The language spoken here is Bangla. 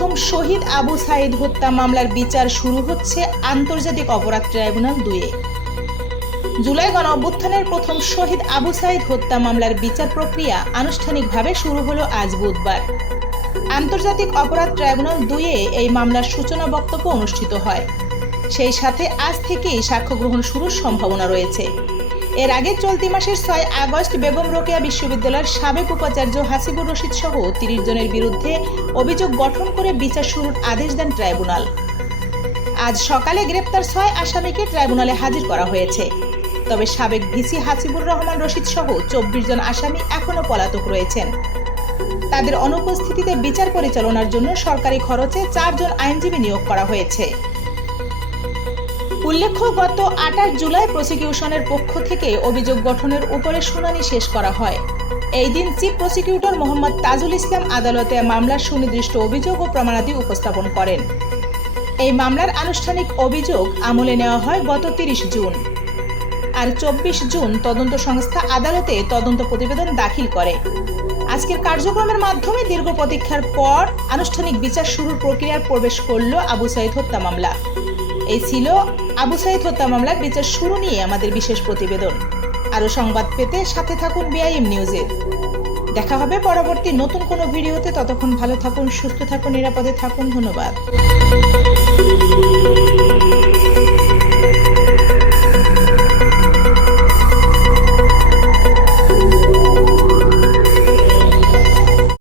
প্রথম শহীদ আবু সাঈদ হত্যা মামলার বিচার শুরু হচ্ছে আন্তর্জাতিক অপরাধ ট্রাইব্যুনাল 2-এ। জুলাই গণঅভ্যুত্থানের প্রথম শহীদ আবু সাঈদ হত্যা মামলার বিচার প্রক্রিয়া আনুষ্ঠানিকভাবে শুরু হলো আজ বুধবার। আন্তর্জাতিক অপরাধ ট্রাইব্যুনাল 2-এ এই মামলার সূচনা বক্তব্য অনুষ্ঠিত হয়। সেই সাথে আজ থেকেই সাক্ষ্য গ্রহণ শুরুর সম্ভাবনা রয়েছে। এর আগে চলতি মাসের 6 আগস্ট বেগম রোকেয়া বিশ্ববিদ্যালয়ের সাবেক উপাচার্য হাসিবুর রশিদ সহ 30 জনের বিরুদ্ধে অভিযোগ গঠন করে বিচার শুরুর আদেশ দেন ট্রাইব্যুনাল। আজ সকালে গ্রেপ্তার 6 আসামিকে ট্রাইব্যুনালে হাজির করা হয়েছে। তবে সাবেক ভিসি হাসিবুর রহমান রশিদ সহ 24 জন আসামি এখনও পলাতক রয়েছেন। তাদের অনুপস্থিতিতে বিচার পরিচালনার জন্য সরকারি খরচে 4 জন আইনজীবী নিয়োগ করা হয়েছে। উল্লেখ্য, গত 28 জুলাই প্রসিকিউশনের পক্ষ থেকে অভিযোগ গঠনের উপরে শুনানি শেষ করা হয়। এই দিন চিফ প্রসিকিউটর মোহাম্মদ তাজুল ইসলাম আদালতে মামলার সুনির্দিষ্ট অভিযোগ ও প্রমাণাদি উপস্থাপন করেন। এই মামলার আনুষ্ঠানিক অভিযোগ আমলে নেওয়া হয় গত 30 জুন। আর 24 জুন তদন্ত সংস্থা আদালতে তদন্ত প্রতিবেদন দাখিল করে। আজকের কার্যক্রমের মাধ্যমে দীর্ঘ প্রতীক্ষার পর আনুষ্ঠানিক বিচার শুরুর প্রক্রিয়ায় প্রবেশ করল আবু সাঈদ হত্যা মামলা। এই ছিল আবু সাঈদ হত্যা মামলার বিচার শুরু নিয়ে আমাদের বিশেষ প্রতিবেদন। আরও সংবাদ পেতে সাথে থাকুন বিআইএম নিউজের। দেখা হবে পরবর্তী নতুন কোনো ভিডিওতে। ততক্ষণ ভালো থাকুন, সুস্থ থাকুন, নিরাপদে থাকুন। ধন্যবাদ।